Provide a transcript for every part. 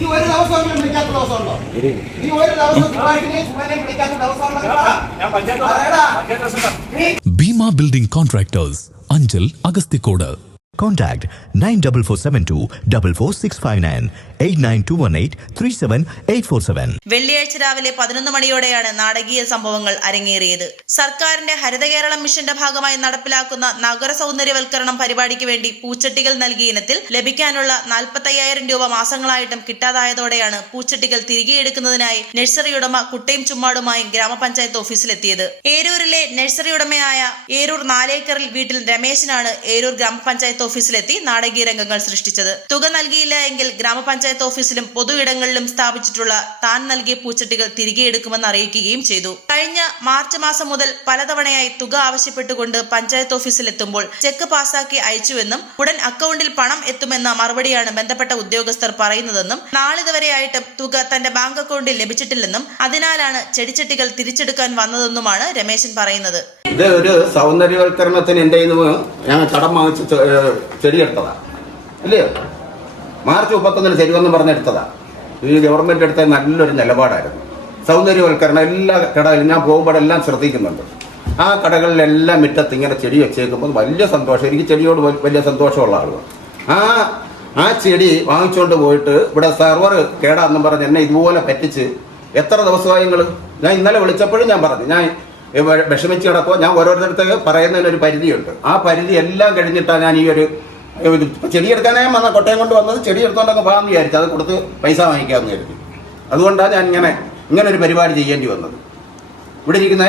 ഈ ഒരു ദിവസം വിളിക്കാത്ത ദിവസമുണ്ടോ? ഈ ഒരു ദിവസം വിളിക്കാത്ത ദിവസം Bima Building Contractors, Anjal Agastikoda. Contact 94472 44659 89218 37847. വെള്ളിയാഴ്ച രാവിലെ 11 മണിയോടെയാണ് നാടകീയ സംഭവങ്ങൾ അരങ്ങേറിയത്. സർക്കാരിന്റെ ഹരിത കേരളം മിഷന്റെ ഭാഗമായി നടപ്പിലാക്കുന്ന നഗര സൗന്ദര്യവൽക്കരണം പരിപാടിക്ക് വേണ്ടി പൂച്ചട്ടികൾ നൽകിയ ഇനത്തിൽ ലഭിക്കാനുള്ള 45,000 രൂപ മാസങ്ങളായിട്ടും കിട്ടാതായതോടെയാണ് പൂച്ചട്ടികൾ തിരികെയെടുക്കുന്നതിനായി നഴ്സറി ഉടമ കുട്ടയും ചുമ്മാടുമായും ഗ്രാമപഞ്ചായത്ത് ഓഫീസിലെത്തിയത്. ഏരൂരിലെ നഴ്സറി ഉടമയായ ഏരൂർ 4 ഏക്കറിൽ വീട്ടിൽ രമേശനാണ് ഏരൂർ ഗ്രാമപഞ്ചായത്ത് ഓഫീസിലെത്തി നാടകീയ രംഗങ്ങൾ സൃഷ്ടിച്ചത്. തുക നൽകിയില്ല എങ്കിൽ ഗ്രാമപഞ്ചായത്ത് ഓഫീസിലും പൊതു ഇടങ്ങളിലും സ്ഥാപിച്ചിട്ടുള്ള താൻ നൽകിയ പൂച്ചട്ടികൾ തിരികെ എടുക്കുമെന്ന് അറിയിക്കുകയും ചെയ്തു. കഴിഞ്ഞ മാർച്ച് മാസം മുതൽ പലതവണയായി തുക ആവശ്യപ്പെട്ടുകൊണ്ട് പഞ്ചായത്ത് ഓഫീസിലെത്തുമ്പോൾ ചെക്ക് പാസാക്കി അയച്ചുവെന്നും ഉടൻ അക്കൗണ്ടിൽ പണം എത്തുമെന്ന മറുപടിയാണ് ബന്ധപ്പെട്ട ഉദ്യോഗസ്ഥർ പറയുന്നതെന്നും നാളിതുവരെയായിട്ടും തുക തന്റെ ബാങ്ക് അക്കൗണ്ടിൽ ലഭിച്ചിട്ടില്ലെന്നും അതിനാലാണ് ചെടിച്ചട്ടികൾ തിരിച്ചെടുക്കാൻ വന്നതെന്നുമാണ് രമേശൻ പറയുന്നത്. ഇത് ഒരു സൗന്ദര്യവൽക്കരണത്തിന് എന്റെ ഞാൻ കടം വാങ്ങിച്ച് ചെടിയെടുത്തതാ അല്ലയോ? മാർച്ച് 31 തരുമെന്ന് പറഞ്ഞെടുത്തതാ. ഈ ഗവൺമെന്റ് എടുത്ത നല്ലൊരു നിലപാടായിരുന്നു. സൗന്ദര്യവൽക്കരണം എല്ലാ കടകളിലും ഞാൻ പോകുമ്പോഴെല്ലാം ശ്രദ്ധിക്കുന്നുണ്ട്. ആ കടകളിലെല്ലാം മുറ്റത്ത് ഇങ്ങനെ ചെടി വെച്ചേക്കുമ്പോൾ വലിയ സന്തോഷം. എനിക്ക് ചെടിയോട് വലിയ സന്തോഷമുള്ള ആളുകൾ. ആ ചെടി വാങ്ങിച്ചുകൊണ്ട് പോയിട്ട് ഇവിടെ സെർവർ കേടാന്നും പറഞ്ഞ് എന്നെ ഇതുപോലെ പറ്റിച്ച് എത്ര ദിവസമായി നിങ്ങൾ? ഞാൻ ഇന്നലെ വിളിച്ചപ്പോഴും ഞാൻ പറഞ്ഞു ഞാൻ വിഷമിച്ച് കിടക്കുക. ഞാൻ ഓരോരുത്തർക്ക് പറയുന്നതിനൊരു പരിധിയുണ്ട്. ആ പരിധി എല്ലാം കഴിഞ്ഞിട്ടാണ് ഞാൻ ഈ ഒരു ചെടിയെടുക്കാനേ വന്ന കോട്ടയം കൊണ്ട് വന്നത്. ചെടി എടുത്തോണ്ടൊക്കെ പോകാമെന്ന് വിചാരിച്ചു. അത് കൊടുത്ത് പൈസ വാങ്ങിക്കാമെന്ന് കരുതി. അതുകൊണ്ടാണ് ഞാൻ ഇങ്ങനെ ഒരു പരിപാടി ചെയ്യേണ്ടി വന്നത്. ഇവിടെ ഇരിക്കുന്ന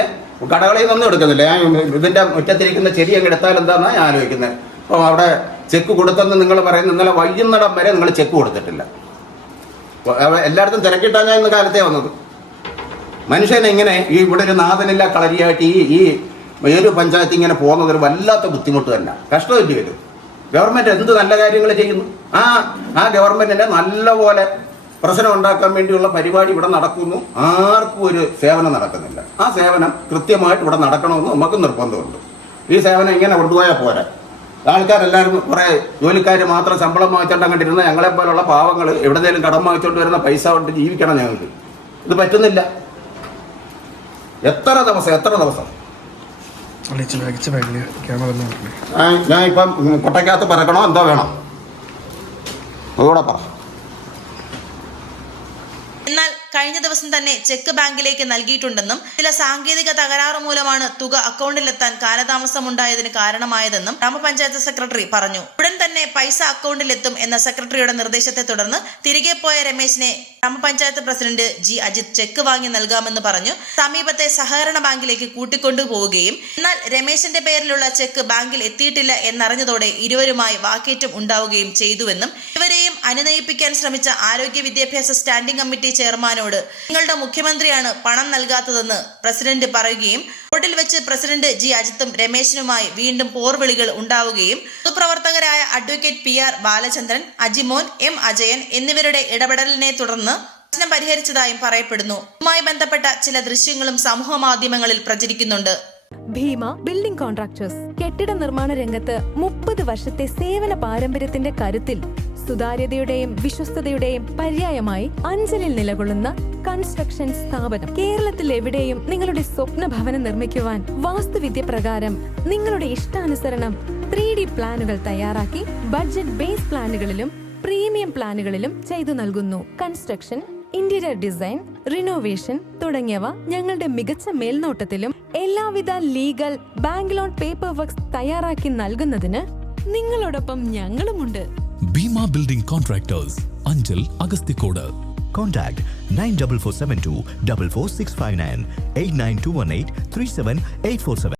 കടകളിൽ നിന്നൊന്നും എടുക്കുന്നില്ല. ഞാൻ ഇതിൻ്റെ മുറ്റത്തിരിക്കുന്ന ചെടി അങ്ങ് എടുത്താൽ എന്താണെന്നാണ് ഞാൻ ആലോചിക്കുന്നത്. അപ്പോൾ അവിടെ ചെക്ക് കൊടുത്തെന്ന് നിങ്ങൾ പറയുന്നത് ഇന്നലെ വൈകുന്നേരം വരെ നിങ്ങൾ ചെക്ക് കൊടുത്തിട്ടില്ല. എല്ലായിടത്തും തിരക്കിയിട്ടാണ് ഞാൻ ഇന്ന് കാലത്തെ വന്നത്. മനുഷ്യനെ ഇങ്ങനെ ഈ ഇവിടെ ഒരു നാഥനില്ല കളരിയായിട്ട് ഈ ഏരു പഞ്ചായത്ത് ഇങ്ങനെ പോകുന്നത് ഒരു വല്ലാത്ത ബുദ്ധിമുട്ട് തന്നെ. കഷ്ടമില്ല വരും. ഗവൺമെന്റ് എന്ത് നല്ല കാര്യങ്ങൾ ചെയ്യുന്നു. ആ ഗവൺമെന്റിനെ നല്ലപോലെ പ്രശ്നം ഉണ്ടാക്കാൻ വേണ്ടിയുള്ള പരിപാടി ഇവിടെ നടക്കുന്നു. ആർക്കും ഒരു സേവനം നടക്കുന്നില്ല. ആ സേവനം കൃത്യമായിട്ട് ഇവിടെ നടക്കണമെന്ന് നമുക്ക് നിർബന്ധമുണ്ട്. ഈ സേവനം ഇങ്ങനെ കൊണ്ടുപോയാൽ പോരാ. ആൾക്കാരെല്ലാവരും കുറേ ജോലിക്കാർ മാത്രം ശമ്പളം വാങ്ങിച്ചോണ്ട് കണ്ടിരുന്ന ഞങ്ങളെപ്പോലുള്ള പാവങ്ങൾ എവിടെയെങ്കിലും കടം വാങ്ങിച്ചോണ്ട് വരുന്ന പൈസ കൊണ്ട് ജീവിക്കണം ഞങ്ങൾക്ക്. ഇത് പറ്റുന്നില്ല. എത്ര ദിവസം ഞാൻ ഇപ്പം കൊട്ടയ്ക്കകത്ത് പറക്കണോ എന്തോ വേണം അതുകൂടെ പറ. എന്നാൽ കഴിഞ്ഞ ദിവസം തന്നെ ചെക്ക് ബാങ്കിലേക്ക് നൽകിയിട്ടുണ്ടെന്നും ചില സാങ്കേതിക തകരാറ് മൂലമാണ് തുക അക്കൗണ്ടിലെത്താൻ കാലതാമസമുണ്ടായതിന് കാരണമായതെന്നും ഗ്രാമപഞ്ചായത്ത് സെക്രട്ടറി പറഞ്ഞു. ഉടൻ തന്നെ പൈസ അക്കൗണ്ടിലെത്തും എന്ന സെക്രട്ടറിയുടെ നിർദ്ദേശത്തെ തുടർന്ന് തിരികെ പോയ രമേശിനെ ഗ്രാമപഞ്ചായത്ത് പ്രസിഡന്റ് ജി അജിത് ചെക്ക് വാങ്ങി നൽകാമെന്ന് പറഞ്ഞു സമീപത്തെ സഹകരണ ബാങ്കിലേക്ക് കൂട്ടിക്കൊണ്ടുപോവുകയും എന്നാൽ രമേശിന്റെ പേരിലുള്ള ചെക്ക് ബാങ്കിൽ എത്തിയിട്ടില്ല എന്നറിഞ്ഞതോടെ ഇരുവരുമായി വാക്കേറ്റം ഉണ്ടാവുകയും ചെയ്തുവെന്നും ഇവരെയും അനുനയിപ്പിക്കാൻ ശ്രമിച്ച ആരോഗ്യ വിദ്യാഭ്യാസ സ്റ്റാൻഡിംഗ് കമ്മിറ്റി ചെയർമാനോട് നിങ്ങളുടെ മുഖ്യമന്ത്രിയാണ് പണം നൽകാത്തതെന്ന് പ്രസിഡന്റ് പറയുകയും കോർട്ടിൽ വെച്ച് പ്രസിഡന്റ് ജി അജിത്തും രമേശനുമായി വീണ്ടും പോർവിളികൾ ഉണ്ടാവുകയും പൊതുപ്രവർത്തകരായ advocate PR Balachandran, Ajimon, M Ajayan എന്നിവരുടെ ഇടപെടലിനെ തുടർന്ന് പ്രശ്നം പരിഹരിച്ചതായും പറയപ്പെടുന്നു. ഇതുമായി ബന്ധപ്പെട്ട ചില ദൃശ്യങ്ങളും സമൂഹ മാധ്യമങ്ങളിൽ പ്രചരിക്കുന്നുണ്ട്. ഭീമ ബിൽഡിംഗ് കോൺട്രാക്ടേഴ്സ് കെട്ടിട നിർമ്മാണ രംഗത്ത് 30 വർഷത്തെ സേവന പാരമ്പര്യത്തിന്റെ കരുത്തിൽ സുതാര്യതയുടെയും വിശ്വസ്തതയുടെയും പര്യായമായി അഞ്ചലിൽ നിലകൊള്ളുന്ന കൺസ്ട്രക്ഷൻ സ്ഥാപനം. കേരളത്തിൽ എവിടെയും നിങ്ങളുടെ സ്വപ്ന ഭവനം നിർമ്മിക്കുവാൻ വാസ്തുവിദ്യ പ്രകാരം നിങ്ങളുടെ ഇഷ്ടാനുസരണം 3D പ്ലാനുകൾ തയ്യാറാക്കി ബഡ്ജറ്റ് ബേസ് പ്ലാനുകളിലും പ്രീമിയം പ്ലാനുകളിലും ചെയ്തു നൽകുന്നു. കൺസ്ട്രക്ഷൻ, ഇന്റീരിയർ ഡിസൈൻ, റിനോവേഷൻ തുടങ്ങിയവ ഞങ്ങളുടെ മികച്ച മേൽനോട്ടത്തിലും എല്ലാവിധ legal bank loan paper works തയ്യാറാക്കി നൽകുന്നതിന് നിങ്ങളോടൊപ്പം ഞങ്ങളുമുണ്ട്. Bima Building Contractors, Anjal Agastikoda. Contact 94472 44659 89218 37847.